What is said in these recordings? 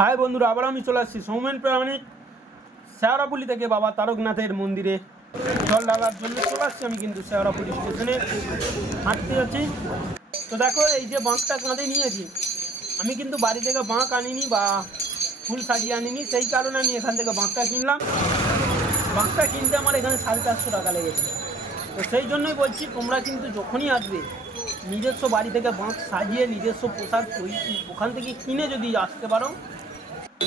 High বন্ধুরা, আবার আমি চলে আসছি সৌমেন প্রামাণিক শেওড়াফুলি থেকে বাবা তারকনাথের মন্দিরে জল ঢালার জন্য চলে আসছি। আমি কিন্তু শেওড়াফুলি স্টেশনে হাঁটতে যাচ্ছি। তো দেখো, এই যে বাঁকটা কাঁধে নিয়েছি, আমি কিন্তু বাড়ি থেকে বাঁক আনিনি বা ফুল সাজিয়ে আনিনি। সেই কারণে আমি এখান থেকে বাঁকটা কিনলাম। বাঁকটা কিনতে আমার এখানে 450 টাকা লেগেছে। তো সেই জন্যই বলছি, তোমরা কিন্তু যখনই আসবে নিজস্ব বাড়ি থেকে বাঁক সাজিয়ে নিজস্ব পোশাক ওখান থেকে কিনে যদি আসতে পারো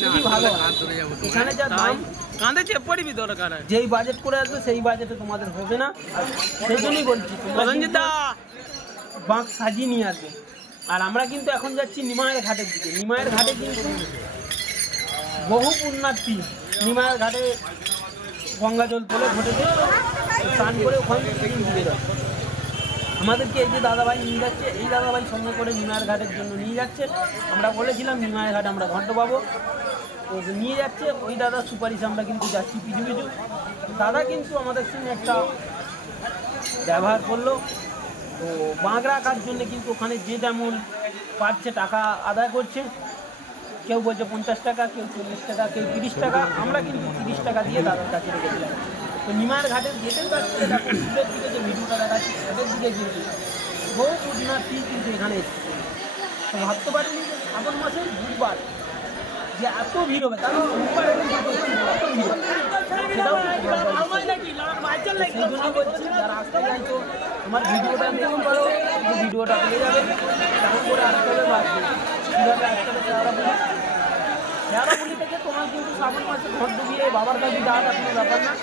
খুবই ভালো। এখানে যা দাম, কাঁধে চেপ পড়বি দরকার, যেই বাজেট করে আসবে সেই বাজেটে তোমাদের হবে না। সেই জন্যই বলছি বাঁক সাজিয়ে নিয়ে আসবে। আর আমরা কিন্তু এখন যাচ্ছি নিমায়ের ঘাটের দিকে। নিমায়ের ঘাটে কিন্তু বহু পুণ্যার্থী নিমায়ের ঘাটে গঙ্গা জল তোলে ঘটেছে, স্নান করে ওখান থেকে ঘুরে যায়। আমাদেরকে এই যে দাদাভাই নিয়ে যাচ্ছে, এই দাদাভাই সঙ্গে করে নিমায়ের ঘাটের জন্য নিয়ে যাচ্ছে। আমরা বলেছিলাম নিমায়ের ঘাটে আমরা ঘন্ট পাবো, তো নিয়ে যাচ্ছে। ওই দাদার সুপারিশ আমরা কিন্তু যাচ্ছি পিছু পিছু। দাদা কিন্তু আমাদের সঙ্গে একটা ব্যবহার করলো। তো বাঁক রাখার জন্য কিন্তু ওখানে যে যেমন পাচ্ছে টাকা আদায় করছে। কেউ বলছে 50 টাকা, কেউ 40 টাকা, কেউ 30 টাকা। আমরা কিন্তু 30 টাকা দিয়ে দাদার কাছে রেখেছিলাম। তো নিমায়ের ঘাটের গেটের কাছ থেকে দেখো, দূরের দিকে যে ভিডিওটা দেখাচ্ছি ওদের দিকে কিন্তু বহু পুণ্যার্থী কিন্তু এখানে এসেছে। তো ভাবতে পারিনি যে শ্রাবণ মাসের বুধবার যে এত ভিড় হবে, তাহলে এত ভিড় হবে সেটাও সেই জন্য বলছি, যারা আসতে চাই তো আমার ভিডিওটা দেখতে পারো, ভিডিওটা পেয়ে যাবে। কেমন করে আসতে হবে বা কীভাবে আসতে হবে শেওড়াফুলি থেকে তোমার কিন্তু শ্রাবণ মাসে ঘর ডুবিয়ে বাবার কাছে যাওয়াটা কোনো ব্যাপার না।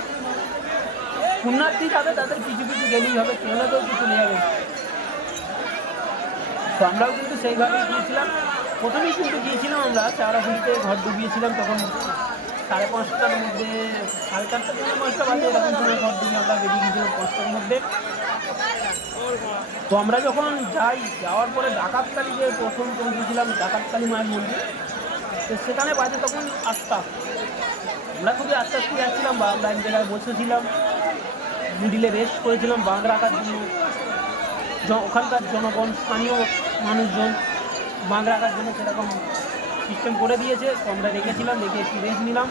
পুণ্যার্থী যাবে তাদের পিছু পিছু গেলেই হবে, কেনাতেও কিছু নিয়ে যাবে। তো আমরাও কিন্তু সেইভাবেই গিয়েছিলাম। প্রথমেই কিন্তু গিয়েছিলাম আমরা শেওড়াফুলিতে, ঘর ডুবিয়েছিলাম তখন 5:30টার মধ্যে, 4:30 থেকে 5টা বাজে এরকম সময় ঘর ডুবিয়ে আমরা বেরিয়ে গিয়েছিলাম 5টার মধ্যে। তো আমরা যখন যাওয়ার পরে ডাকাতকালী যে প্রথম পৌঁছেছিলাম, ডাকাতকালী মায়ের মন্দির, তো সেখানে বাজে তখন 8টা। আমরা খুবই আস্তে আস্তে যাচ্ছিলাম বা আমরা এক জায়গায় বসেছিলাম, মিডিলে রেস্ট করেছিলাম বাঁক রাখার জন্য। ওখানকার জনগণ, স্থানীয় মানুষজন বাঁক রাখার জন্য সেরকম সিস্টেম করে দিয়েছে। তো আমরা রেখেছিলাম, রেখে একটু রেস্ট নিলাম।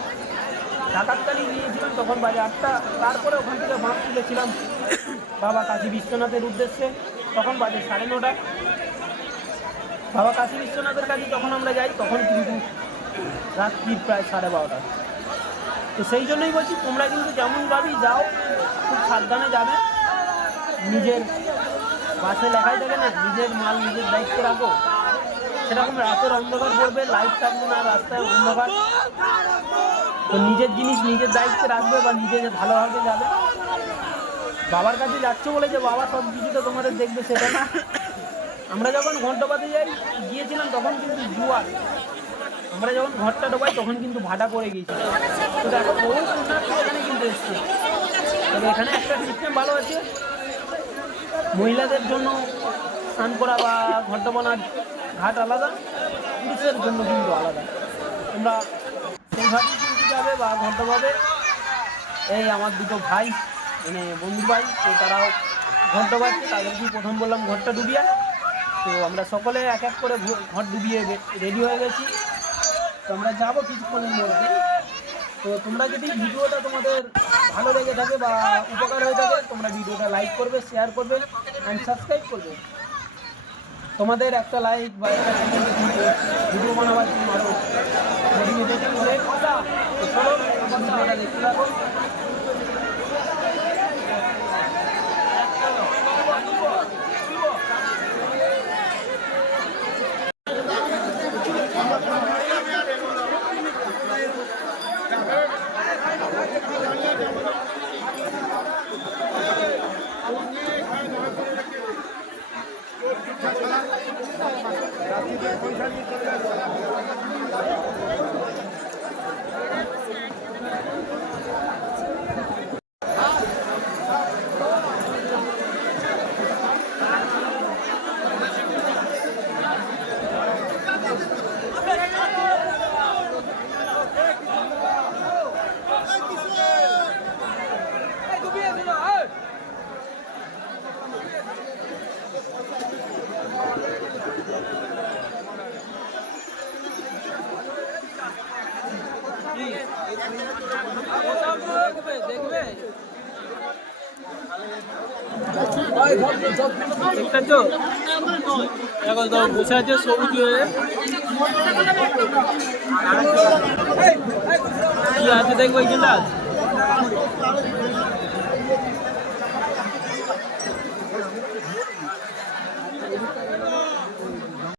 ডাকাতকালী গিয়েছিলাম তখন বাজে 8টা। তারপরে ওখান থেকে বাঁক তুলেছিলাম বাবা কাশী বিশ্বনাথের উদ্দেশ্যে, তখন বাজে 9:30। বাবা কাশী বিশ্বনাথের কাছে যখন আমরা যাই তখন কিন্তু রাত্রি প্রায় 12:30। তো সেই জন্যই বলছি, তোমরা কিন্তু যেমনভাবেই যাও খুব সাবধানে যাবে। নিজের বাসে লেখাই থাকে না, নিজের মাল নিজের দায়িত্ব রাখো। সেরকম রাতের অন্ধকার পড়বে, লাইট থাকবে না, রাস্তায় অন্ধকার। তো নিজের জিনিস নিজের দায়িত্বে রাখবে বা নিজে ভালোভাবে যাবে। বাবার কাছে যাচ্ছে বলে যে বাবা সব কিছুটা তোমাদের দেখবে সেটা না। আমরা যখন ঘন্টপাতে গিয়েছিলাম তখন কিন্তু জুয়ার, আমরা যখন ঘরটা ডোবাই তখন কিন্তু ভাড়া করে গিয়েছিলাম। তো দেখো, বহু পুণ্যার্থী এখানে কিন্তু এসছে। তবে এখানে একটা সিস্টেম ভালো আছে, মহিলাদের জন্য স্নান করা বা ঘর ডোবানোর ঘাট আলাদা, পুরুষের জন্য কিন্তু আলাদা। তোমরা সেইভাবেই কিন্তু যাবে বা ঘর ডোবাবে। এই আমার দুটো ভাই, মানে বন্ধু ভাই, তো তারাও ঘর ডোবাচ্ছে। তাদেরকেই প্রথম বললাম ঘরটা ডুবিয়ে। তো আমরা সকলে এক এক করে ঘর ডুবিয়ে রেডি হয়ে গেছি। তো আমরা যাবো কিছুক্ষণের মধ্যে। তো তোমরা যদি ভিডিওটা তোমাদের ভালো লেগে থাকে বা উপকার হয়ে থাকে, তোমরা ভিডিওটা লাইক করবে, শেয়ার করবে অ্যান্ড সাবস্ক্রাইব করবে। তোমাদের একটা লাইক বা একটা ভিডিও বানাবার জন্য আরও মোটিভেটেড করে। তো চলো ভিডিওটা দেখতে থাকো। পয়সা নিয়ে চলে যাবে। দেখবে দেখতে তো এখন তো বসে আছে সবুজ হয়ে কি আছে দেখবো এইখানটা